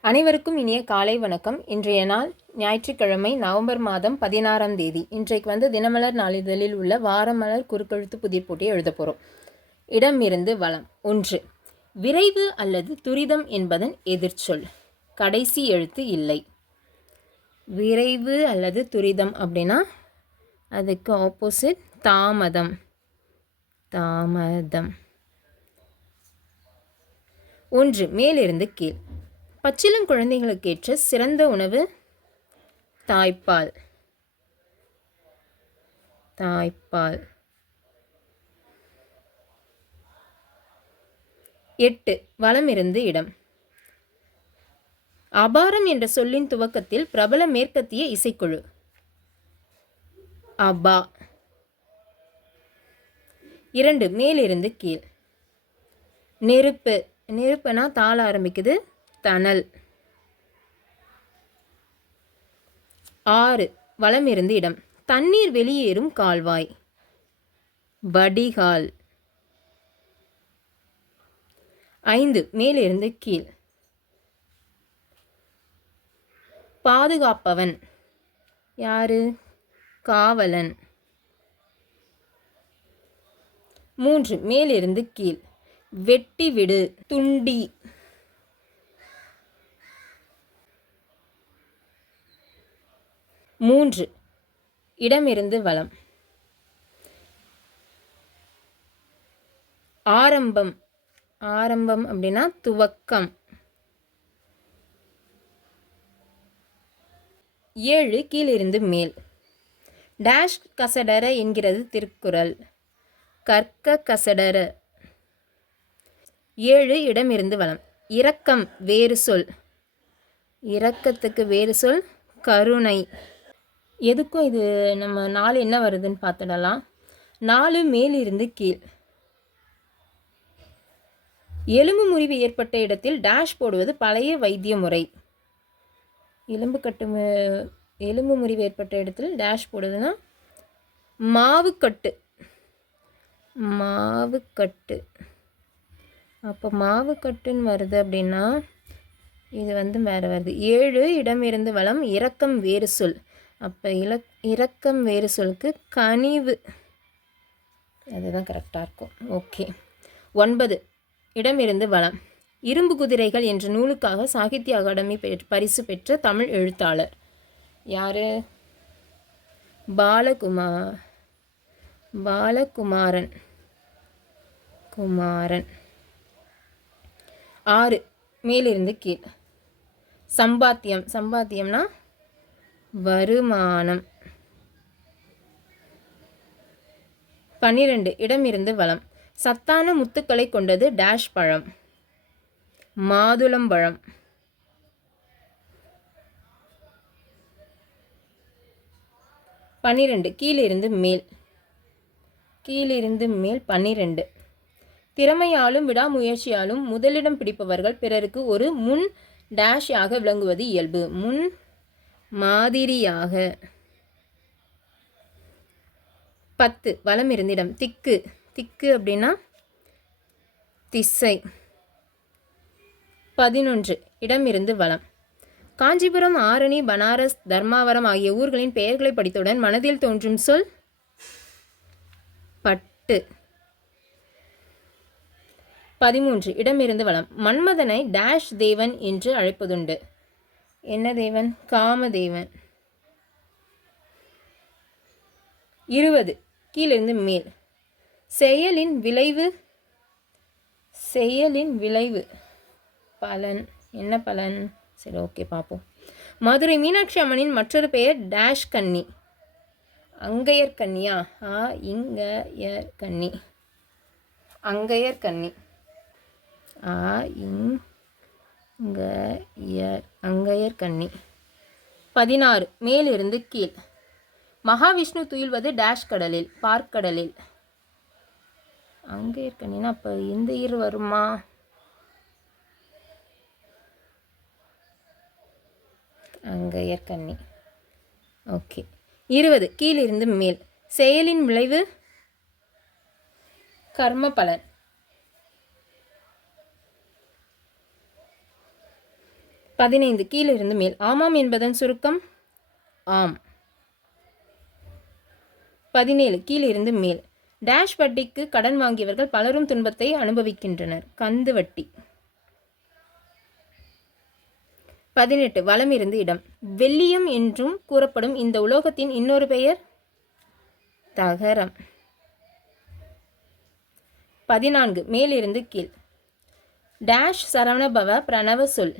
அனைவருக்கும் இனிய காலை வணக்கம். இன்றைய நாள் ஞாயிற்றுக்கிழமை நவம்பர் மாதம் பதினாறாம் தேதி. இன்றைக்கு வந்து தினமலர் நாளிதழில் உள்ள வாரமலர் குறுக்கெழுத்து புதிய போட்டியை எழுத போகிறோம் இடம் இருந்து வளம். ஒன்று. விரைவு அல்லது துரிதம் என்பதன் எதிர்ச்சொல். கடைசி எழுத்து இல்லை. விரைவு அல்லது துரிதம் அப்படின்னா அதுக்கு ஆப்போசிட் தாமதம். தாமதம். ஒன்று. மேலிருந்து கீழ். பச்சிளம் குழந்தைகளுக்கேற்ற சிறந்த உணவு தாய்ப்பால். தாய்ப்பால். எட்டு வளமிருந்து இடம். அபாரம் என்ற சொல்லின் துவக்கத்தில் பிரபல மேற்கத்திய இசைக்குழு. அபா. இரண்டு மேலிருந்து கீழ். நெருப்பு. நெருப்புனா தாள ஆரம்பிக்குது. தணல். ஆறு. வளமிருந்து இடம். தண்ணீர் வெளியேறும் கால்வாய். வடிகால். ஐந்து. மேலிருந்து கீழ். பாதுகாப்பவன். யாரு? காவலன். மூன்று. மேலிருந்து கீழ். வெட்டி விடு. துண்டி. மூன்று. இடமிருந்து வளம் ஆரம்பம். ஆரம்பம் அப்படின்னா துவக்கம். ஏழு கீழிருந்து மேல். டேஷ் கசடர என்கிறது திருக்குறள். கற்க கசடர. ஏழு இடமிருந்து வளம் இரக்கம் வேறு சொல். இரக்கத்துக்கு வேறு சொல் கருணை. எதுக்கும் இது நம்ம நாலு என்ன வருதுன்னு பார்த்துடலாம். நாலு மேலிருந்து கீழ். எலும்பு முறிவு ஏற்பட்ட இடத்தில் டேஷ் போடுவது பழைய வைத்திய முறை. எலும்பு கட்டு எலும்பு முறிவு ஏற்பட்ட இடத்தில் டேஷ் போடுவதுன்னா மாவுக்கட்டு மாவுக்கட்டு அப்போ மாவுக்கட்டுன்னு வருது அப்படின்னா இது வந்து வேறு வருது. ஏழு இடமிருந்து வளம் இரக்கம் வேறு சொல். அப்போ இலக் இரக்கம் வேறு சொல்லுக்கு கனிவு. அதுதான் கரெக்டாக இருக்கும். ஓகே ஒன்பது. இடம் இருந்து வளம். இரும்பு குதிரைகள் என்ற நூலுக்காக சாகித்ய அகாடமி பெற்- பரிசு பெற்ற தமிழ் எழுத்தாளர். யார்? பாலகுமார். பாலகுமாரன். குமாரன். ஆறு. மேலிருந்து கீழ். சம்பாத்தியம். சம்பாத்தியம்னா வருமானம். பன்னிரண்டு இடமிருந்து வளம். சத்தான முத்துக்களை கொண்டது டேஷ் பழம். மாதுளம்பழம் பன்னிரெண்டு கீழிருந்து மேல். கீழிருந்து மேல் பன்னிரெண்டு. திறமையாலும் விடாமுயற்சியாலும் முதலிடம் பிடிப்பவர்கள் பிறருக்கு ஒரு முன் டேஷாக விளங்குவது இயல்பு. முன் மாதிரியாக. பத்து. வலம் இருந்திடம். திக்கு. திக்கு அப்படின்னா திசை. பதினொன்று. இடம் இருந்து காஞ்சிபுரம் ஆரணி பனாரஸ் தர்மாவரம் ஆகிய ஊர்களின் பெயர்களை படித்தவுடன் மனதில் தோன்றும் சொல் பட்டு. பதிமூன்று. இடமிருந்து வளம் மன்மதனை டேஷ் தேவன் என்று அழைப்பதுண்டு. என்ன தேவன்? காமதேவன் இருபது. கீழிருந்து மேல். செயலின் விளைவு செயலின் விளைவு. பலன். என்ன பலன்? சரி ஓகே பார்ப்போம். மதுரை மீனாட்சி அம்மனின் மற்றொரு பெயர் டேஷ் கன்னி. அங்கையர் கன்னியா? ஆ இங்கயர் கன்னி. அங்கையர் கன்னி. ஆ இங்கயர் அங்கையர் கண்ணி பதினாறு மேலிருந்து கீழ். மகாவிஷ்ணு துயில்வது டேஷ் கடலில் பார்க்கடலில் அங்கே கண்ணினா அப்போ இந்த ஈர் வருமா? அங்கையர் கன்னி ஓகே. இருபது கீழிருந்து மேல். செயலின் விளைவு? கர்ம பலன். பதினைந்து கீழிருந்து மேல். ஆமாம் என்பதன் சுருக்கம்? ஆம். பதினேழு கீழிருந்து மேல். டேஷ் வட்டிக்கு கடன் வாங்கியவர்கள் பலரும் துன்பத்தை அனுபவிக்கின்றனர். கந்து வட்டி. பதினெட்டு வளம் இருந்து இடம். வெள்ளியம் என்றும் கூறப்படும் இந்த உலோகத்தின் இன்னொரு பெயர்? தகரம். பதினான்கு மேலிருந்து கீழ். டேஷ் சரவணபவ பிரணவ சொல்.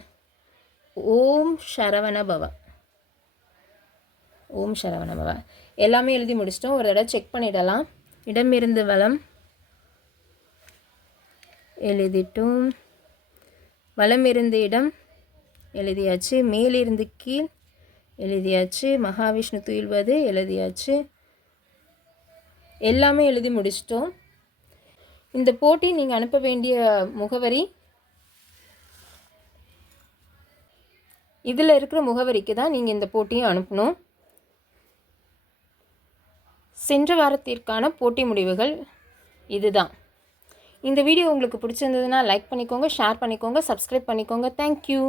ஓம் சரவணபவ ஓம் சரவணபவ எல்லாமே எழுதி முடிச்சிட்டோம். ஒரு தடவை செக் பண்ணிடலாம். இடமிருந்து வலம் எழுதிட்டோம். இருந்து இடம் எழுதியாச்சு. மேலிருந்து கீழ் எழுதியாச்சு. மகாவிஷ்ணு துயில்வது எழுதியாச்சு. எல்லாமே எழுதி முடிச்சிட்டோம். இந்த போட்டி நீங்கள் அனுப்ப வேண்டிய முகவரி இதில் இருக்கிற முகவரிக்கு தான் நீங்கள் இந்த போட்டியை அனுப்பணும். சென்ற வாரத்திற்கான போட்டி முடிவுகள் இதுதான். இந்த வீடியோ உங்களுக்கு பிடிச்சிருந்ததுன்னா லைக் பண்ணிக்கோங்க ஷேர் பண்ணிக்கோங்க சப்ஸ்கிரைப் பண்ணிக்கோங்க. தேங்க்யூ